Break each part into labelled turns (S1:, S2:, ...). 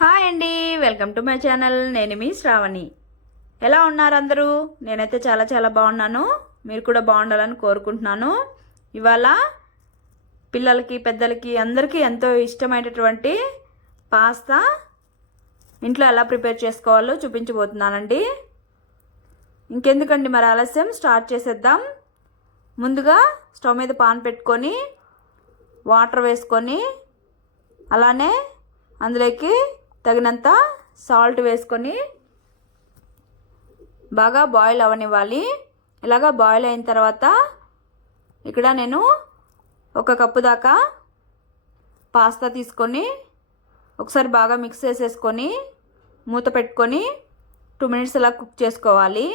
S1: Hi అండి welcome to my channel. నేను మీ శ్రావణి. ఎలా ఉన్నారు అందరూ? నేనైతే చాలా చాలా బాగున్నాను. మీరు కూడా బాగుండాలని కోరుకుంటున్నాను. ఇవాళ పిల్లలకి పెద్దలకి అందరికీ ఎంతో ఇష్టమైనటువంటి పాస్తా ఇంట్లో ఎలా ప్రిపేర్ చేసుకోవాలో చూపించబోతున్నానండి. ఇంకెందుకండి మరి ఆలస్యం? స్టార్ట్ చేసేద్దాం. ముందుగా స్టవ్ మీద పాన్ పెట్టుకొని వాటర్ వేసుకొని అలానే అందులోకి తగినంత సాల్ట్ వేసుకొని బాగా బాయిల్ అవనివ్వాలి. ఇలాగా బాయిల్ అయిన తర్వాత ఇక్కడ నేను ఒక కప్పు దాకా పాస్తా తీసుకొని ఒకసారి బాగా మిక్స్ చేసేసుకొని మూత పెట్టుకొని టూ మినిట్స్ అలా కుక్ చేసుకోవాలి.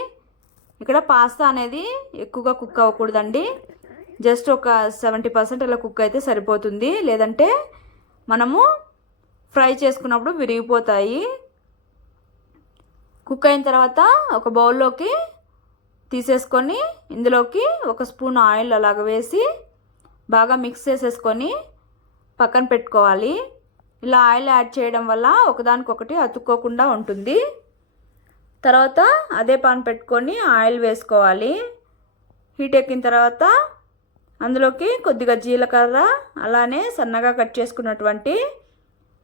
S1: ఇక్కడ పాస్తా అనేది ఎక్కువగా కుక్ అవ్వకూడదండి. జస్ట్ ఒక సెవెంటీ పర్సెంట్ అలా కుక్ అయితే సరిపోతుంది. లేదంటే మనము ఫ్రై చేసుకున్నప్పుడు విరిగిపోతాయి. కుక్ అయిన తర్వాత ఒక బౌల్లోకి తీసేసుకొని ఇందులోకి ఒక స్పూన్ ఆయిల్ అలాగ వేసి బాగా మిక్స్ చేసేసుకొని పక్కన పెట్టుకోవాలి. ఇలా ఆయిల్ యాడ్ చేయడం వల్ల ఒకదానికొకటి అతుక్కోకుండా ఉంటుంది. తర్వాత అదే పాన్ పెట్టుకొని ఆయిల్ వేసుకోవాలి. హీట్ ఎక్కిన తర్వాత అందులోకి కొద్దిగా జీలకర్ర అలానే సన్నగా కట్ చేసుకున్నటువంటి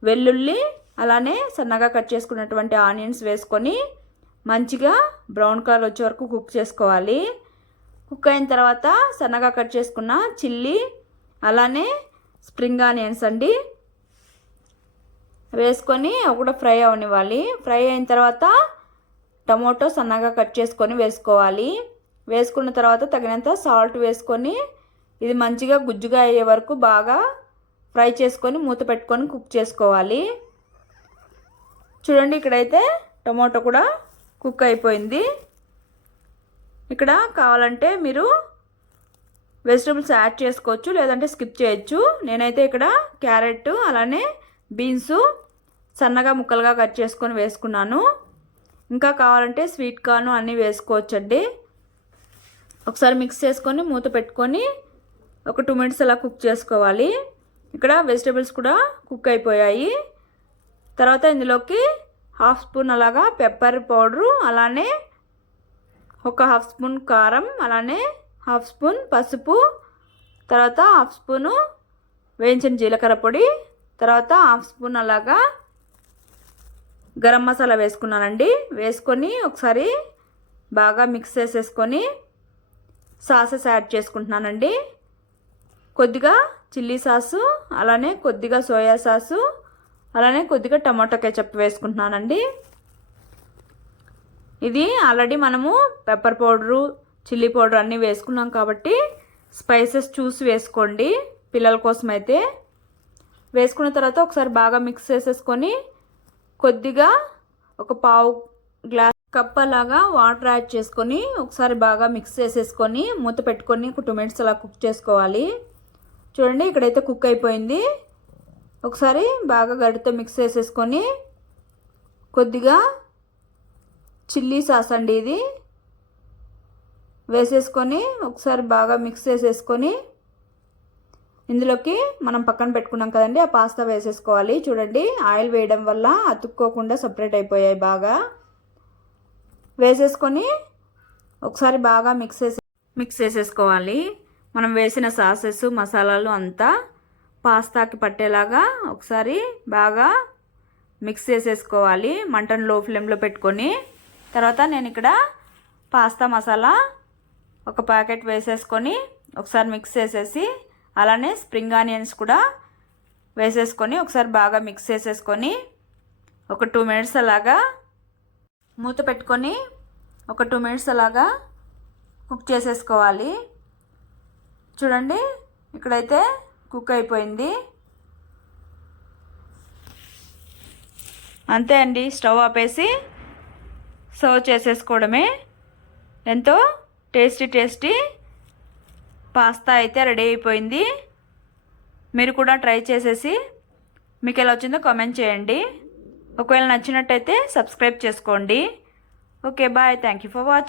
S1: వెల్లుల్లి అలానే సన్నగా కట్ చేసుకున్నటువంటి ఆనియన్స్ వేసుకొని మంచిగా బ్రౌన్ కలర్ వచ్చే వరకు కుక్ చేసుకోవాలి. కుక్ అయిన తర్వాత సన్నగా కట్ చేసుకున్న చిల్లీ అలానే స్ప్రింగ్ ఆనియన్స్ అండి వేసుకొని కూడా ఫ్రై అవనివ్వాలి. ఫ్రై అయిన తర్వాత టమోటో సన్నగా కట్ చేసుకొని వేసుకోవాలి. వేసుకున్న తర్వాత తగినంత సాల్ట్ వేసుకొని ఇది మంచిగా గుజ్జుగా అయ్యే వరకు బాగా ఫ్రై చేసుకొని మూత పెట్టుకొని కుక్ చేసుకోవాలి. చూడండి ఇక్కడైతే టమాటో కూడా కుక్ అయిపోయింది. ఇక్కడ కావాలంటే మీరు వెజిటబుల్స్ యాడ్ చేసుకోవచ్చు లేదంటే స్కిప్ చేయొచ్చు. నేనైతే ఇక్కడ క్యారెట్ అలానే బీన్స్ సన్నగా ముక్కలుగా కట్ చేసుకొని వేసుకున్నాను. ఇంకా కావాలంటే స్వీట్ కార్న్ అన్నీ వేసుకోవచ్చండి. ఒకసారి మిక్స్ చేసుకొని మూత పెట్టుకొని ఒక టూ మినిట్స్ అలా కుక్ చేసుకోవాలి. ఇక్కడ వెజిటేబుల్స్ కూడా కుక్ అయిపోయాయి. తర్వాత ఇందులోకి హాఫ్ స్పూన్ అలాగా పెప్పర్ పౌడరు అలానే ఒక హాఫ్ స్పూన్ కారం అలానే హాఫ్ స్పూన్ పసుపు తర్వాత హాఫ్ స్పూను వేయించిన జీలకర్ర పొడి తర్వాత హాఫ్ స్పూన్ అలాగా గరం మసాలా వేసుకున్నానండి. వేసుకొని ఒకసారి బాగా మిక్స్ చేసేసుకొని సాసెస్ యాడ్ చేసుకుంటున్నానండి. కొద్దిగా చిల్లీ సాసు అలానే కొద్దిగా సోయా సాసు అలానే కొద్దిగా టమాటో కెచప్ వేసుకుంటున్నానండి. ఇది ఆల్రెడీ మనము పెప్పర్ పౌడరు చిల్లీ పౌడర్ అన్నీ వేసుకున్నాం కాబట్టి స్పైసెస్ చూసి వేసుకోండి పిల్లల కోసం అయితే వేసుకున్న తర్వాత ఒకసారి బాగా మిక్స్ చేసేసుకొని కొద్దిగా ఒక పావు గ్లాస్ కప్ అలాగా వాటర్ యాడ్ చేసుకొని ఒకసారి బాగా మిక్స్ చేసేసుకొని మూత పెట్టుకొని ఒక టూ మినిట్స్ అలా కుక్ చేసుకోవాలి. చూడండి ఇక్కడైతే కుక్ అయిపోయింది. ఒకసారి బాగా గడితో మిక్స్ చేసేసుకొని కొద్దిగా చిల్లీ సాస్ అండి ఇది. వేసేసుకొని ఒకసారి బాగా మిక్స్ చేసేసుకొని ఇందులోకి మనం పక్కన పెట్టుకున్నాం కదండి ఆ పాస్తా వేసేసుకోవాలి. చూడండి ఆయిల్ వేయడం వల్ల అతుక్కోకుండా సపరేట్ అయిపోయాయి బాగా. వేసేసుకొని ఒకసారి బాగా మిక్స్ చేసి మిక్స్ చేసేసుకోవాలి. మనం వేసిన సాసెస్ మసాలాలు అంతా పాస్తాకి పట్టేలాగా ఒకసారి బాగా మిక్స్ చేసేసుకోవాలి. మంటను లో ఫ్లేమ్లో పెట్టుకొని. తర్వాత నేను ఇక్కడ పాస్తా మసాలా ఒక ప్యాకెట్ వేసేసుకొని ఒకసారి మిక్స్ చేసేసి అలానే స్ప్రింగ్ ఆనియన్స్ కూడా వేసేసుకొని ఒకసారి బాగా మిక్స్ చేసేసుకొని ఒక టూ మినిట్స్ అలాగా మూత పెట్టుకొని ఒక టూ మినిట్స్ అలాగా కుక్ చేసేసుకోవాలి. చూడండి ఇక్కడైతే కుక్ అయిపోయింది. అంతే అండి స్టవ్ ఆపేసి సర్వ్ చేసేసుకోవడమే. ఎంతో టేస్టీ టేస్టీ పాస్తా అయితే రెడీ అయిపోయింది. మీరు కూడా ట్రై చేసేసి మీకు ఎలా వచ్చిందో కామెంట్ చేయండి. ఒకవేళ నచ్చినట్టయితే సబ్స్క్రైబ్ చేసుకోండి. Okay bye. Thank you for watching.